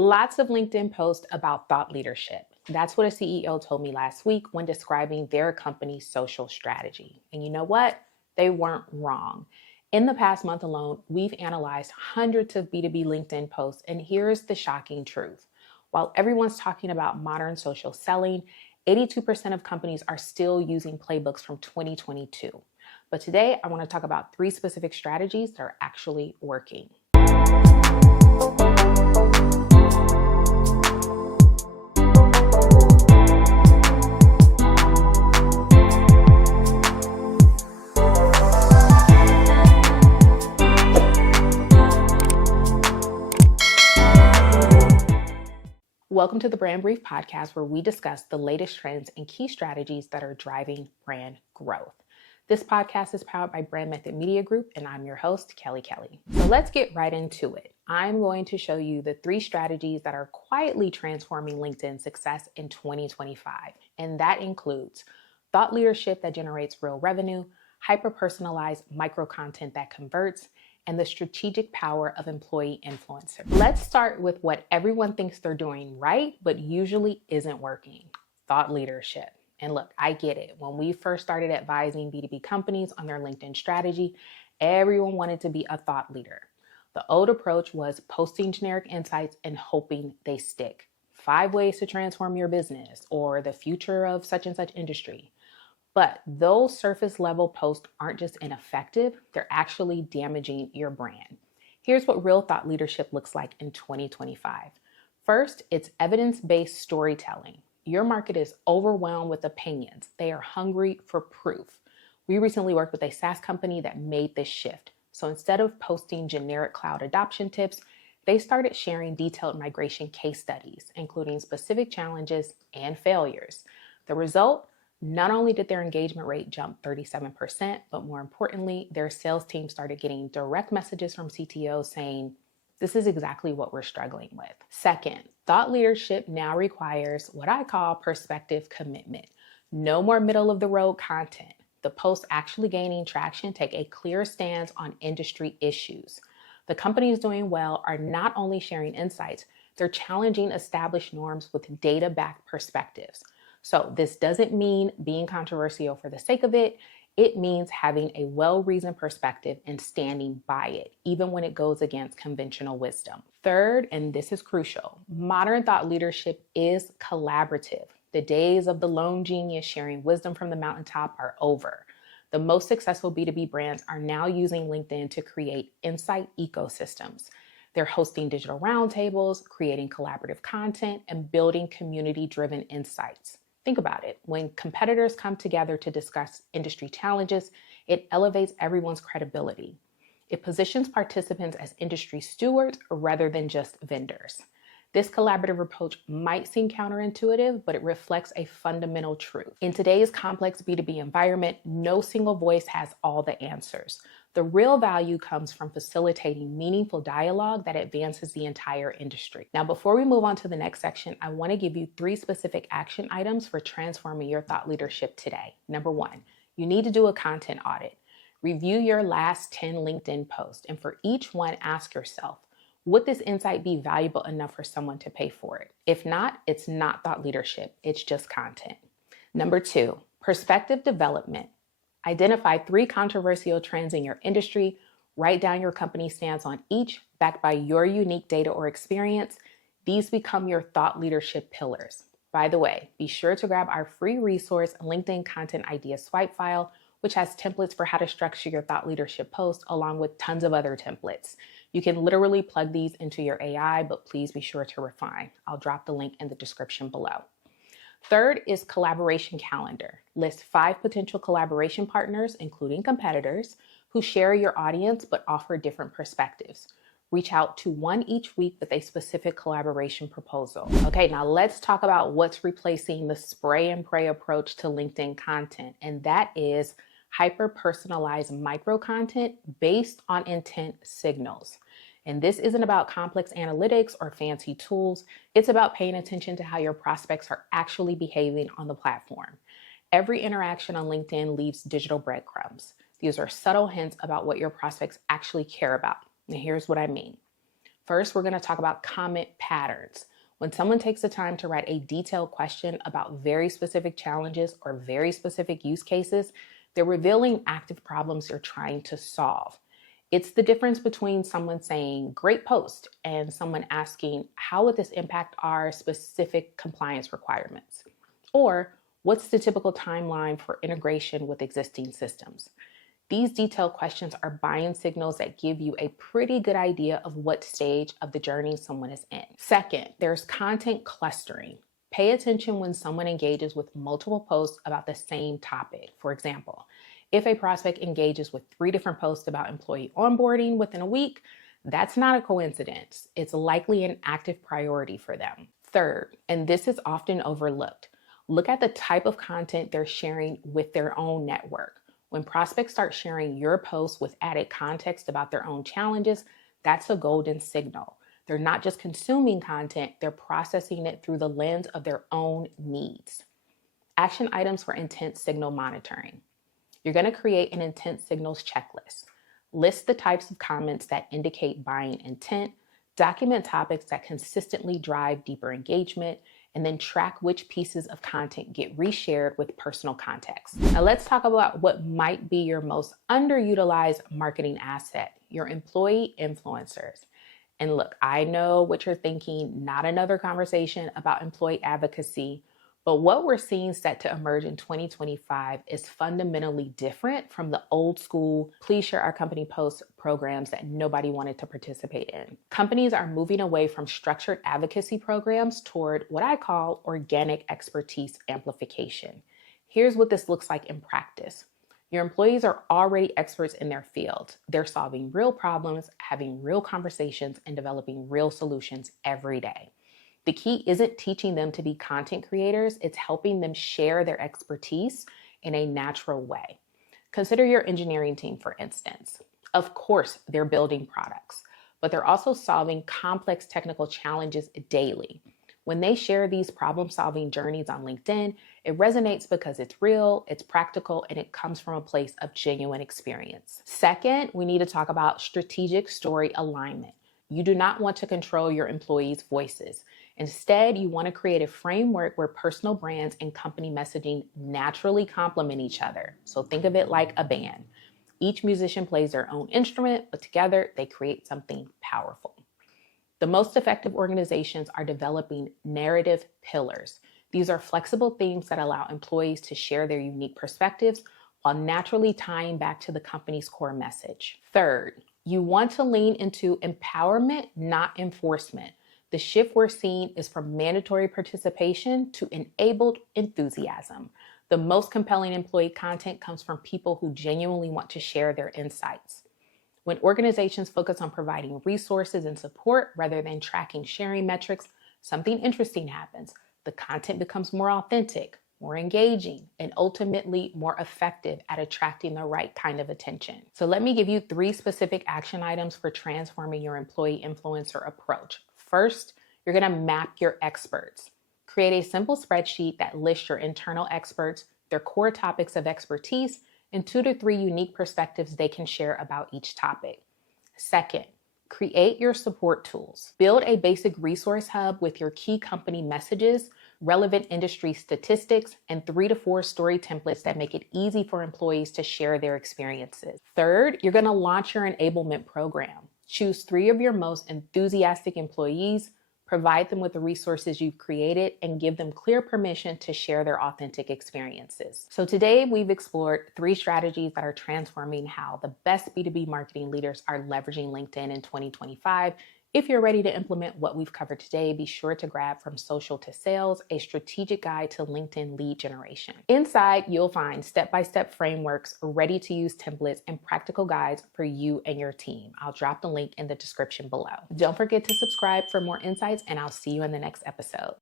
Lots of LinkedIn posts about thought leadership. That's what a CEO told me last week when describing their company's social strategy. And you know what? They weren't wrong. In the past month alone, we've analyzed hundreds of B2B LinkedIn posts, and here's the shocking truth. While everyone's talking about modern social selling, 82% of companies are still using playbooks from 2022. But today, I want to talk about 3 specific strategies that are actually working. Welcome to the brndBrief podcast, where we discuss the latest trends and key strategies that are driving brand growth. This podcast is powered by Brand Method Media Group, and I'm your host, Kelly. So let's get right into it. I'm going to show you the 3 strategies that are quietly transforming LinkedIn success in 2025. And that includes thought leadership that generates real revenue, hyper-personalized micro-content that converts, and the strategic power of employee influencers. Let's start with what everyone thinks they're doing right, but usually isn't working: thought leadership. And look, I get it. When we first started advising B2B companies on their LinkedIn strategy, everyone wanted to be a thought leader. The old approach was posting generic insights and hoping they stick. 5 ways to transform your business, or the future of such and such industry. But those surface level posts aren't just ineffective, they're actually damaging your brand. Here's what real thought leadership looks like in 2025. First, it's evidence-based storytelling. Your market is overwhelmed with opinions. They are hungry for proof. We recently worked with a SaaS company that made this shift. So instead of posting generic cloud adoption tips, they started sharing detailed migration case studies, including specific challenges and failures. The result? Not only did their engagement rate jump 37%, but more importantly, their sales team started getting direct messages from CTOs saying, "This is exactly what we're struggling with." Second, thought leadership now requires what I call perspective commitment. No more middle of the road content. The posts actually gaining traction take a clear stance on industry issues. The companies doing well are not only sharing insights, they're challenging established norms with data-backed perspectives. So this doesn't mean being controversial for the sake of it. It means having a well-reasoned perspective and standing by it, even when it goes against conventional wisdom. Third, and this is crucial, modern thought leadership is collaborative. The days of the lone genius sharing wisdom from the mountaintop are over. The most successful B2B brands are now using LinkedIn to create insight ecosystems. They're hosting digital roundtables, creating collaborative content, and building community-driven insights. Think about it. When competitors come together to discuss industry challenges, it elevates everyone's credibility. It positions participants as industry stewards rather than just vendors. This collaborative approach might seem counterintuitive, but it reflects a fundamental truth. In today's complex B2B environment, no single voice has all the answers. The real value comes from facilitating meaningful dialogue that advances the entire industry. Now, before we move on to the next section, I want to give you 3 specific action items for transforming your thought leadership today. Number 1, you need to do a content audit. Review your last 10 LinkedIn posts, and for each one, ask yourself, would this insight be valuable enough for someone to pay for it? If not, it's not thought leadership, it's just content. Number 2, perspective development. Identify 3 controversial trends in your industry. Write down your company's stance on each, backed by your unique data or experience. These become your thought leadership pillars. By the way, be sure to grab our free resource, LinkedIn Content Idea Swipe File, which has templates for how to structure your thought leadership post, along with tons of other templates. You can literally plug these into your AI, but please be sure to refine. I'll drop the link in the description below. Third is collaboration calendar. List 5 potential collaboration partners, including competitors, who share your audience but offer different perspectives. Reach out to 1 each week with a specific collaboration proposal. Okay, now let's talk about what's replacing the spray and pray approach to LinkedIn content, and that is hyper-personalized micro-content based on intent signals. And this isn't about complex analytics or fancy tools. It's about paying attention to how your prospects are actually behaving on the platform. Every interaction on LinkedIn leaves digital breadcrumbs. These are subtle hints about what your prospects actually care about. And here's what I mean. First, we're going to talk about comment patterns. When someone takes the time to write a detailed question about very specific challenges or very specific use cases, they're revealing active problems you're trying to solve. It's the difference between someone saying, "Great post," and someone asking, "How would this impact our specific compliance requirements?" Or, "What's the typical timeline for integration with existing systems?" These detailed questions are buying signals that give you a pretty good idea of what stage of the journey someone is in. Second, there's content clustering. Pay attention when someone engages with multiple posts about the same topic. For example, if a prospect engages with 3 different posts about employee onboarding within a week, that's not a coincidence. It's likely an active priority for them. Third, and this is often overlooked, look at the type of content they're sharing with their own network. When prospects start sharing your posts with added context about their own challenges, that's a golden signal. They're not just consuming content, they're processing it through the lens of their own needs. Action items for intent signal monitoring. You're going to create an intent signals checklist. List the types of comments that indicate buying intent, document topics that consistently drive deeper engagement, and then track which pieces of content get reshared with personal context. Now let's talk about what might be your most underutilized marketing asset, your employee influencers. And look, I know what you're thinking, not another conversation about employee advocacy, but what we're seeing set to emerge in 2025 is fundamentally different from the old school, please share our company posts programs that nobody wanted to participate in. Companies are moving away from structured advocacy programs toward what I call organic expertise amplification. Here's what this looks like in practice. Your employees are already experts in their field. They're solving real problems, having real conversations, and developing real solutions every day. The key isn't teaching them to be content creators, it's helping them share their expertise in a natural way. Consider your engineering team, for instance. Of course, they're building products, but they're also solving complex technical challenges daily. When they share these problem-solving journeys on LinkedIn, it resonates because it's real, it's practical, and it comes from a place of genuine experience. Second, we need to talk about strategic story alignment. You do not want to control your employees' voices. Instead, you want to create a framework where personal brands and company messaging naturally complement each other. So think of it like a band. Each musician plays their own instrument, but together they create something powerful. The most effective organizations are developing narrative pillars. These are flexible themes that allow employees to share their unique perspectives while naturally tying back to the company's core message. Third, you want to lean into empowerment, not enforcement. The shift we're seeing is from mandatory participation to enabled enthusiasm. The most compelling employee content comes from people who genuinely want to share their insights. When organizations focus on providing resources and support rather than tracking sharing metrics, something interesting happens. The content becomes more authentic, more engaging, and ultimately more effective at attracting the right kind of attention. So let me give you 3 specific action items for transforming your employee influencer approach. First, you're going to map your experts. Create a simple spreadsheet that lists your internal experts, their core topics of expertise, and 2 to 3 unique perspectives they can share about each topic. Second, create your support tools. Build a basic resource hub with your key company messages, relevant industry statistics, and 3 to 4 story templates that make it easy for employees to share their experiences. Third, you're going to launch your enablement program. Choose 3 of your most enthusiastic employees, provide them with the resources you've created, and give them clear permission to share their authentic experiences. So today we've explored 3 strategies that are transforming how the best B2B marketing leaders are leveraging LinkedIn in 2025. If you're ready to implement what we've covered today, be sure to grab From Social to Sales, a strategic guide to LinkedIn lead generation. Inside, you'll find step-by-step frameworks, ready-to-use templates, and practical guides for you and your team. I'll drop the link in the description below. Don't forget to subscribe for more insights, and I'll see you in the next episode.